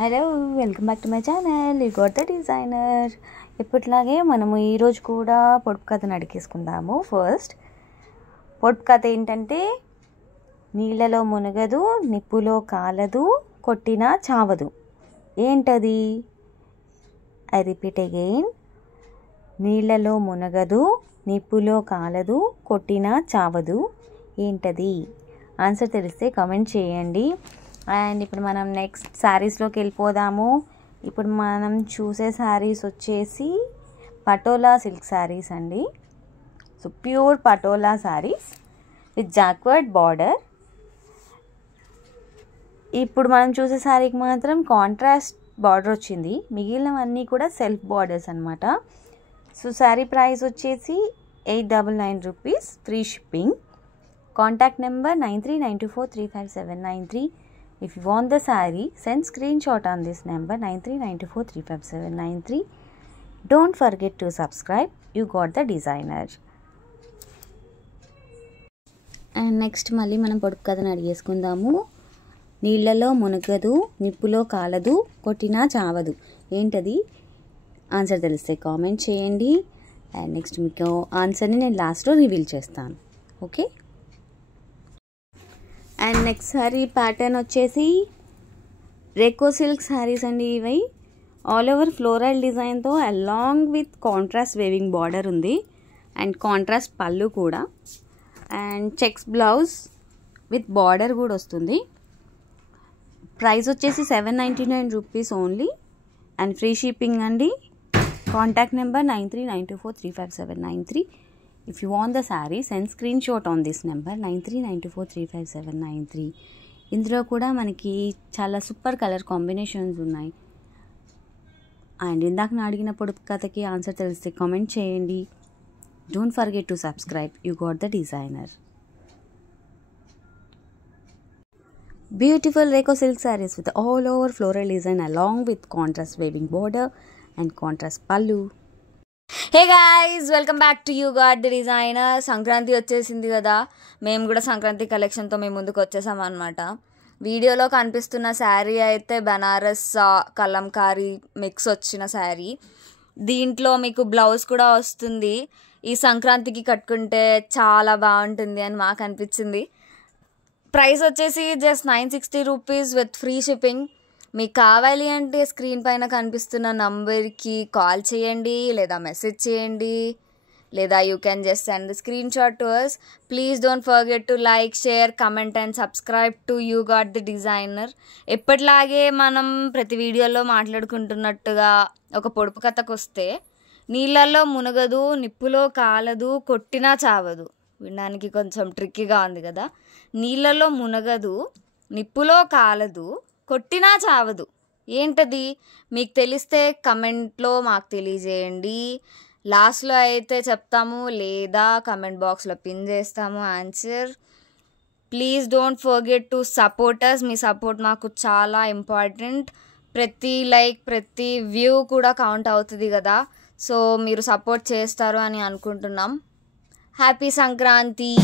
Hello, welcome back to my channel you got the designer. ఇప్పట్లాగే మనము ఈరోజు కూడా పొడుపు కథను అడిగేసుకుందాము. ఫస్ట్ పొడుపు కథ ఏంటంటే, నీళ్ళలో మునగదు, నిప్పులో కాలదు, కొట్టినా చావదు. ఏంటది? I repeat again. నీళ్ళలో మునగదు, నిప్పులో కాలదు, కొట్టినా చావదు. ఏంటది? ఆన్సర్ తెలిస్తే కామెంట్ చేయండి. అండ్ ఇప్పుడు మనం నెక్స్ట్ శారీస్లోకి వెళ్ళిపోదాము. ఇప్పుడు మనం చూసే శారీస్ వచ్చేసి పటోలా సిల్క్ శారీస్ అండి. So pure patola saris with jacquard border. ఇప్పుడు మనం చూసే శారీకి మాత్రం కాంట్రాస్ట్ బార్డర్ వచ్చింది, మిగిలినవన్నీ కూడా సెల్ఫ్ బార్డర్స్ అనమాట. సో శారీ ప్రైస్ వచ్చేసి 899 rupees, free shipping. Contact number 9392435793. If you want the saree, send screenshot on this number 9392435793. Don't forget to subscribe. You got the designer. And next మళ్ళీ మనం పొడుపు కథను అడిగేసుకుందాము. నీళ్ళలో మునగదు, నిప్పులో కాలదు, కొట్టినా చావదు. ఏంటది? ఆన్సర్ తెలిస్తే కామెంట్ చేయండి. అండ్ నెక్స్ట్ మీకు ఆన్సర్ని నేను లాస్ట్లో రివీల్ చేస్తాను. Okay. And next sari pattern వచ్చేసి రేకో సిల్క్ శారీస్ అండి. ఇవి ఆల్ ఓవర్ ఫ్లోరల్ డిజైన్తో along with contrast weaving border ఉంది అండ్ కాంట్రాస్ట్ పళ్ళు కూడా, and checks blouse with border కూడా వస్తుంది. ప్రైస్ వచ్చేసి 799 rupees only and free shipping అండి. Contact number 9392435793. If you want the saree, send screenshot on this number 9392435793. ఇందులో కూడా మనకి చాలా సూపర్ కలర్ కాంబినేషన్స్ ఉన్నాయి. అండ్ ఇందాక నా అడిగిన పొడుపు కథకి ఆన్సర్ తెలిస్తే కామెంట్ చేయండి. Don't forget to subscribe. You got the designer. Beautiful రేకో silk sarees with all over floral design along with contrast waving border and contrast pallu. Hey guys, welcome back to you got the designer. Sankranti వచ్చేసింది కదా, మేము కూడా సంక్రాంతి కలెక్షన్తో మేము ముందుకు వచ్చేసామన్నమాట. వీడియోలో కనిపిస్తున్న శారీ అయితే బనారస్ కలంకారీ మిక్స్ వచ్చిన శారీ. దీంట్లో మీకు బ్లౌజ్ కూడా వస్తుంది. ఈ సంక్రాంతికి కట్టుకుంటే చాలా బాగుంటుంది అని మాకు అనిపించింది. ప్రైస్ వచ్చేసి just 960 rupees with free shipping. మీకు కావాలి అంటే స్క్రీన్ పైన కనిపిస్తున్న నంబర్కి కాల్ చేయండి లేదా మెసేజ్ చేయండి, లేదా you can just send the screenshot to us. Please don't forget to like, share, comment and subscribe to you got the designer. ఎప్పటిలాగే మనం ప్రతి వీడియోలో మాట్లాడుకుంటున్నట్టుగా ఒక పొడుపు కథకు వస్తే, నీళ్ళల్లో మునగదు, నిప్పులో కాలదు, కొట్టినా చావదు. వినడానికి కొంచెం ట్రిక్కీగా ఉంది కదా. నీళ్ళలో మునగదు, నిప్పులో కాలదు, కొట్టినా చావదు. ఏంటది? మీకు తెలిస్తే కమెంట్లో మాకు తెలియజేయండి. లాస్ట్లో అయితే చెప్తాము, లేదా కమెంట్ బాక్స్లో పిన్ చేస్తాము answer. Please don't forget to support us. మీ సపోర్ట్ మాకు చాలా ఇంపార్టెంట్. ప్రతి లైక్, ప్రతి వ్యూ కూడా కౌంట్ అవుతుంది కదా. సో మీరు సపోర్ట్ చేస్తారు అని అనుకుంటున్నాం. హ్యాపీ సంక్రాంతి.